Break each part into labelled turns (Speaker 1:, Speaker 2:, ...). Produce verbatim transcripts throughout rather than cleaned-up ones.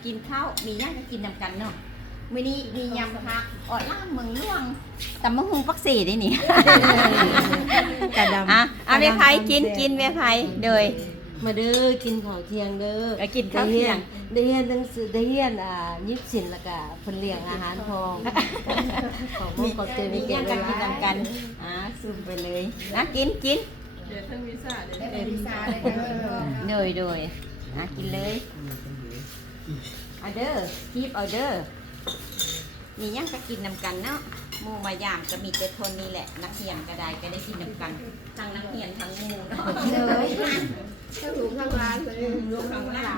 Speaker 1: กินข้าวมีย่างก็กินนำกันเนาะมื้อนี้มียำผักออดล่างเมืองล่วงตำมะฮุงปักเสได้นี่
Speaker 2: กระดำ
Speaker 1: อ่ะเอาเวไผกินกินเวไผโดย
Speaker 2: มาเด้อกินข้าวเที่ยงเด้อ
Speaker 1: ก็กินข้าวเที่ยง
Speaker 2: ได้เรียนหนังสือได้เรียนอ่ายิบสินแล้วก็เพิ่นเลี้ยงอาหารพร้อมของพว
Speaker 1: มี
Speaker 2: กขอบใจ
Speaker 1: มี
Speaker 2: มี
Speaker 1: ย่าง
Speaker 2: เกี
Speaker 1: กั
Speaker 2: ย
Speaker 1: น
Speaker 2: รติ
Speaker 1: กินนำกันอ่ะซุ่มไปเลยนะกินกิน
Speaker 3: เดี๋ยวทั้งวีซ่าเดี๋ยว
Speaker 4: ได้วีซ่าได้เด้อ
Speaker 1: โดยโดยนะกินเลยเอาเด้อคีบเอาเด้อมีย่างก็กินนำกันเนาะหมู่มายามก็มีแต่คนนี้แหละนักเรียนก็ได้ก็ได้กินนำกันทั้งนักเรียนทั้งหมู่เนาะ
Speaker 4: เลยทั้งถูกทั้งร้านเลย
Speaker 1: รวมทั้งหลาย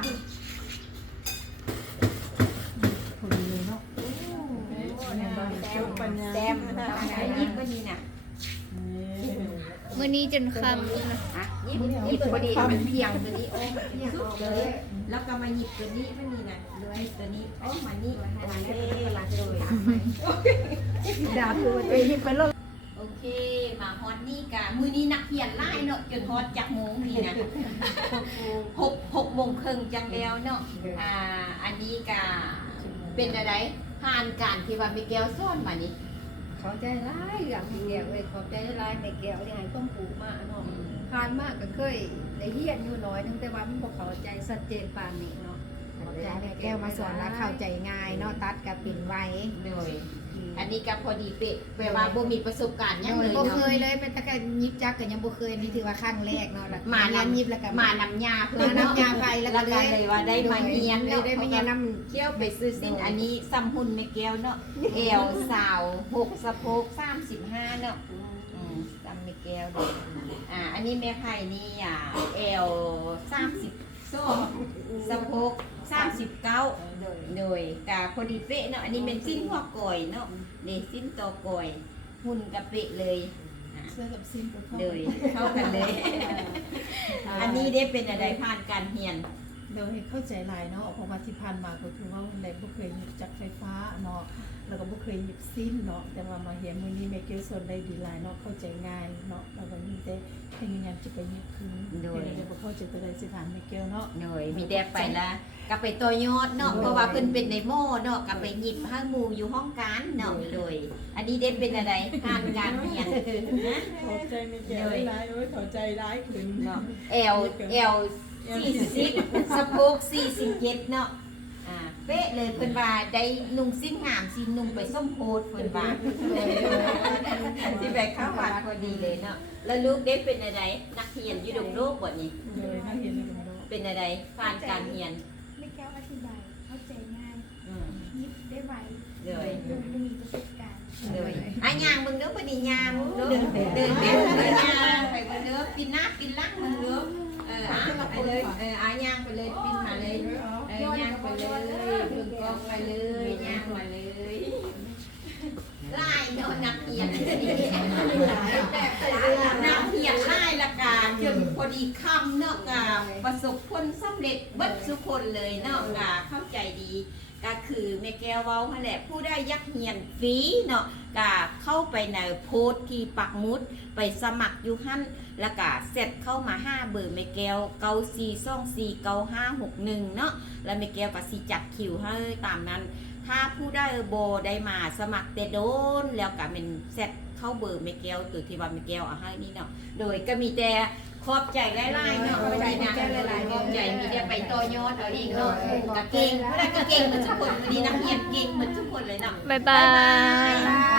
Speaker 2: คนนี้เนาะ
Speaker 3: เจ้าปัญญา
Speaker 1: แซมอะไรยิบก็ดีน่ะ
Speaker 4: มื้อนี้จนค่ำ
Speaker 1: อ่ะยิบหยิบพอดีมันเพียงตัวนี้โอ้เพียงสุดเลยแล้วก็มาหยิบตัวนี้ก็นี่น่ะหยิบตัวนี้โอ้มานี่มาให้เล่หลังโดย
Speaker 2: ดาตัวเองไปเลย
Speaker 1: โอเค มาฮอตนี่กะมือนี้นักเขียนไล่เนาะจนฮอตจากโมงนี่นะหกหกโมงครึ่งจังแล้วเนาะอ่าอันนี้กะเป็นอะไรผ่านการที่ว่ามีแก้วซ่อนมานี่
Speaker 4: ขอใจร้ายอย่างพี่แก้วเอ้ยขอใจร้ายแม่แก้วยังไงต้องปลูกมาเนาะผ่านมากก็เคยได้เฮียนอยู่น้อยนึงแต่ว่ามันบ่เข้าใจชัดเจนปานนี้เนาะขอใจแม่แก้วมาสอนแล้วเข้าใจง่ายเนาะตัดกับปิ่นไว้
Speaker 1: เลยอันนี้ก็พอดีเป๊ะแปลว่าบ่มีประสบการณ์หยังเลย
Speaker 4: บ่
Speaker 1: เนาะ
Speaker 4: เคยเลยเป็นตะกันยิบจักก็ยังบ่เคยนี่ถือว่าครั้งแรกเนาะแล้ว
Speaker 1: มา
Speaker 4: เรียน
Speaker 1: นำ
Speaker 4: ยิบแล้วก็
Speaker 1: มานำยาเพื่
Speaker 4: มา
Speaker 1: อนเนาะ
Speaker 4: น้ำยาไฟแล้วก็
Speaker 1: แล้วก็เลยว่าได้มาเรียน
Speaker 4: เลย
Speaker 1: เนาะ
Speaker 4: ได้มาเรียนน้ำ
Speaker 1: เที่ยวไปซื้อสิ้นอันนี้ซ้ำหุ่นแม่แก้วเนาะเอวสาวหกสะโพกสามสิบห้าเนาะอืมซ้ำแม่แก้วเด้ออ่าอันนี้แม่ไผ่นี่อ่าเอวสามสิบสองสะโพกสามสิบเก้าโดยกาพอดีเป๊ะเนาะอันนี้เป็นสิ้นหัวก่อยเนาะนี่สิ้นตัวก่อยหุ่นกระเป๊ะเลยอ่า
Speaker 3: เสื้อกับซิมกับพ่อ
Speaker 1: เลยเข้ากันเลย อันนี้ได้เป็นอะไรผ่านการเรียน
Speaker 3: เดี๋ยวให้เข้าใจหลายเนาะเพราะว่าที่ผ่านมาก็คือว่าแหล่บ่เคยหยิบจักรไฟฟ้าเนาะแล้วก็บ่เคยหยิบสิ้นเนาะแต่ว่ามาเห็นมื้อนี้แม่เกลสอนได้ดีหลายเนาะเข้าใจง่ายเนาะแล้วก็มีแต่พยายามจะไปหยิบคืนเดี๋ยวบ่เข้าใจตัวใดสิถามแม่เกลเนาะ
Speaker 1: หน่อยมีแดบไปละกลับไปตัวยอดเนาะเพราะว่าเพิ่นเป็นในโม่เนาะกลับไปหยิบห้างมูอยู่ห้องการเนาะเลย อันนี้ได้เป็นอะไรผ่านการเรียนนะ
Speaker 3: ขอบใจแม่เกลหลายโอ้ยขอบใจหลายขึ้น
Speaker 1: เนาะเอลเอลสี่สิบสะโพกสี่สิบเจ็ดเนาะอ่าเป๊ะเลยเพิ่นว่าได้นุ่งสิ้นงามสินุ่งไปส้มโพดเพิ่นว่าที่แบบเข้าวัดพอดีเลยเนาะแล้วลูกได้เป็นอะไรนักเรียนอยู่ดงโลกบ่นี่
Speaker 3: เลยน่าเห็นเลยเนาะ
Speaker 1: เป็นอะไรผ่านการเรียน
Speaker 5: ไม่แก้วอธิบายเข้าใจง่าย
Speaker 1: อืม
Speaker 5: ยิบได้ไว
Speaker 1: เลย
Speaker 5: ดูไม่มีประสบการณ์
Speaker 1: เลยอ่ะย่างมึงเด้อพอดีย่างมึงเด้อเดินแบบเดินย่างไปเบิ่งเด้อปีนหน้าปีนหลังมึงเด้อเอออ่ะไปเลยเอออ่ะย่างไปเลยปีนมาเลยเออย่างไปเลยเบิ่งกล้องไปเลยย่างมาเลยไล่เนาะนักเรียนนักเรียนไล่ละกาจนพอดีคำเนาะกาประสบผลสำเร็จเบิดทุกคนเลยเนาะกาเข้าใจดี ก็คือแม่แก้วเว้าหั่นแหละผู้ได้ยักเหียนฟรีเนาะก็เข้าไปในโพสต์ที่ปักหมุดไปสมัครอยู่หั่นแล้วก็เสร็จเข้ามาห้าเบอร์แม่แก้วเก้าสี่สองสี่เก้าห้าหกหนึ่งเนาะแล้วแม่แก้วก็สิจัดคิวให้ตามนั้น ถ้าผู้ได้โบได้มาสมัครแต่โดนแล้วก็เป็นเสร็จเข้าเบอร์แม่แก้วตัวที่ว่าแม่แก้วเอาให้นี่เนาะโดยก็มีแต่ขอบใจหลายๆเนาะขอบใจนะขอบใจมีแต่ไปต่อยอดเอาเองเนาะกะเก่งผู้ใดก็เก่งเหมือนทุกคนวันนี้นักเรียนเก่งเหมือนทุกคนเลยเนาะ
Speaker 2: บ๊ายบาย